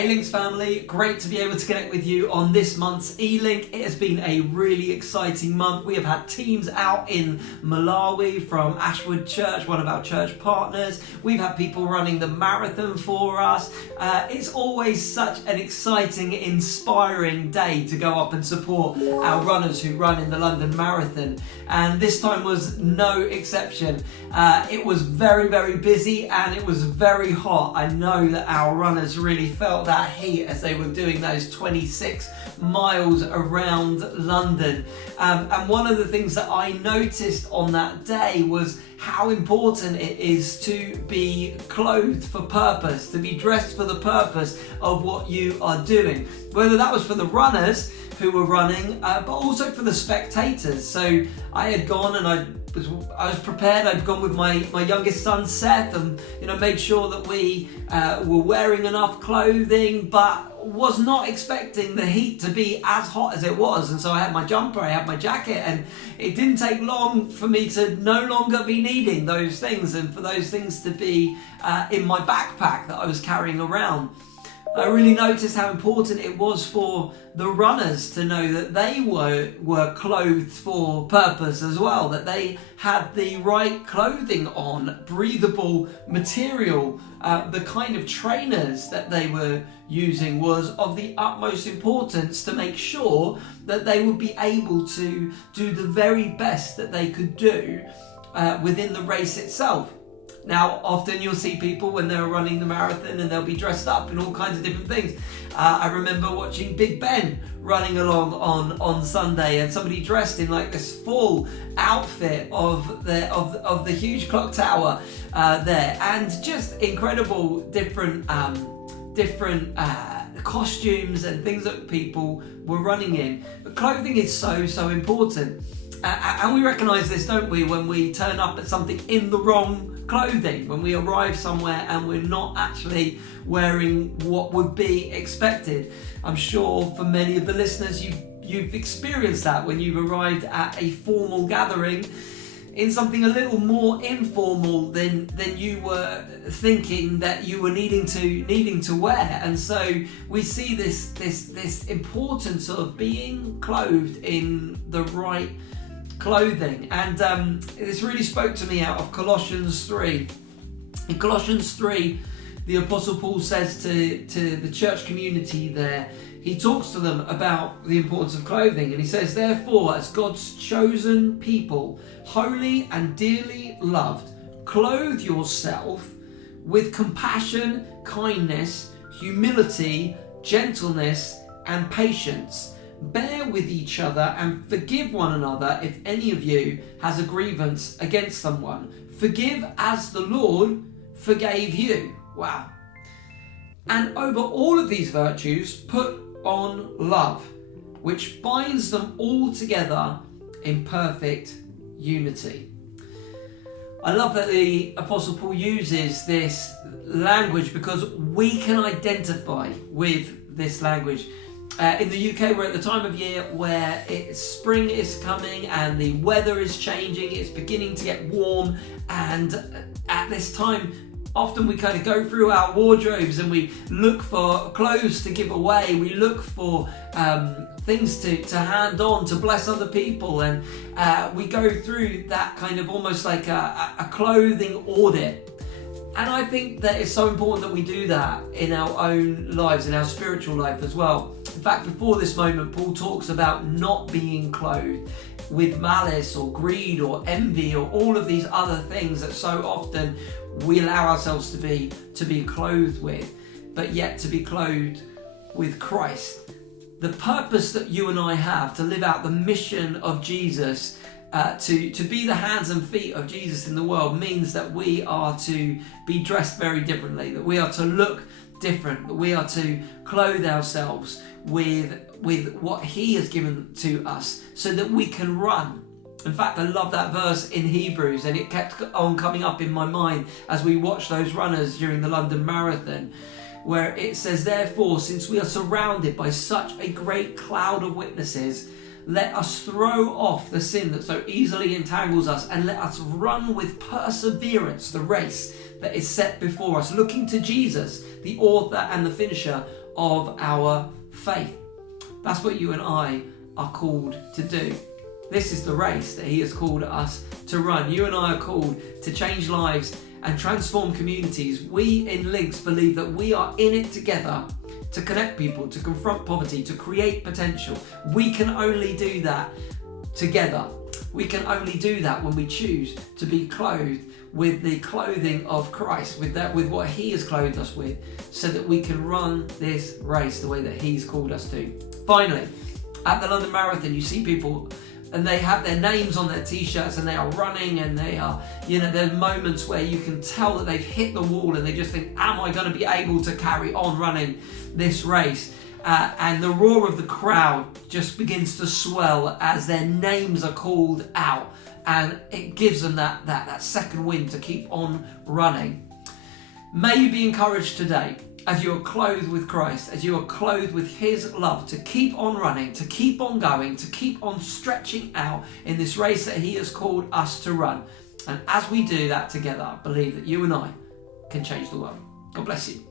Hey Links family, great to be able to connect with you on this month's E-Link. It has been a really exciting month. We have had teams out in Malawi from Ashwood Church, one of our church partners. We've had people running the marathon for us. It's always such an exciting, inspiring day to go up and support our runners who run in the London Marathon. And this time was no exception. It was very, very busy and it was very hot. I know that our runners really felt that heat as they were doing those 26 miles around London. And one of the things that I noticed on that day was how important it is to be clothed for purpose, to be dressed for the purpose of what you are doing. Whether that was for the runners who were running, but also for the spectators. So I had gone and I was prepared. I'd gone with my youngest son Seth, and made sure that we were wearing enough clothing, but was not expecting the heat to be as hot as it was. And so I had my jumper, I had my jacket, and it didn't take long for me to no longer be needing those things and for those things to be in my backpack that I was carrying around. I really noticed how important it was for the runners to know that they were clothed for purpose as well, that they had the right clothing on, breathable material. The kind of trainers that they were using was of the utmost importance to make sure that they would be able to do the very best that they could do within the race itself. Now, often you'll see people when they're running the marathon and they'll be dressed up in all kinds of different things. I remember watching Big Ben running along on Sunday, and somebody dressed in like this full outfit of the huge clock tower there, and just incredible different costumes and things that people were running in. But clothing is so important. And we recognise this, don't we, when we turn up at something in the wrong clothing, when we arrive somewhere and we're not actually wearing what would be expected. I'm sure for many of the listeners, you've experienced that when you've arrived at a formal gathering in something a little more informal than you were thinking that you were needing to wear. And so we see this importance of being clothed in the right clothing. And this really spoke to me out of Colossians 3. In Colossians 3, the Apostle Paul says to the church community there, he talks to them about the importance of clothing, and he says, "Therefore, as God's chosen people, holy and dearly loved, clothe yourself with compassion, kindness, humility, gentleness, and patience. Bear with each other and forgive one another if any of you has a grievance against someone. Forgive as the Lord forgave you." Wow. "And over all of these virtues, put on love, which binds them all together in perfect unity." I love that the Apostle Paul uses this language because we can identify with this language. In the UK, we're at the time of year where spring is coming and the weather is changing. It's beginning to get warm, and at this time, often we kind of go through our wardrobes and we look for clothes to give away. We look for things to hand on to bless other people, and we go through that kind of almost like a clothing audit. And I think that it's so important that we do that in our own lives, in our spiritual life as well. In fact, before this moment, Paul talks about not being clothed with malice or greed or envy or all of these other things that so often we allow ourselves to be clothed with, but yet to be clothed with Christ. The purpose that you and I have to live out the mission of Jesus, to be the hands and feet of Jesus in the world, means that we are to be dressed very differently, that we are to look different, that we are to clothe ourselves with what he has given to us so that we can run. In fact, I love that verse in Hebrews, and it kept on coming up in my mind as we watched those runners during the London Marathon, where it says, "Therefore, since we are surrounded by such a great cloud of witnesses, let us throw off the sin that so easily entangles us, and let us run with perseverance the race that is set before us, looking to Jesus, the author and the finisher of our faith. That's what you and I are called to do. This is the race that he has called us to run. You and I are called to change lives and transform communities. We in Links believe that we are in it together to connect people, to confront poverty, to create potential. We can only do that together. We can only do that when we choose to be clothed with the clothing of Christ, with what he has clothed us with, so that we can run this race the way that he's called us to. Finally, at the London Marathon, you see people and they have their names on their t-shirts and they are running, and they are, there are moments where you can tell that they've hit the wall and they just think, am I going to be able to carry on running this race? And the roar of the crowd just begins to swell as their names are called out, and it gives them that second wind to keep on running. May you be encouraged today, as you are clothed with Christ, as you are clothed with his love, to keep on running, to keep on going, to keep on stretching out in this race that he has called us to run. And as we do that together, I believe that you and I can change the world. God bless you.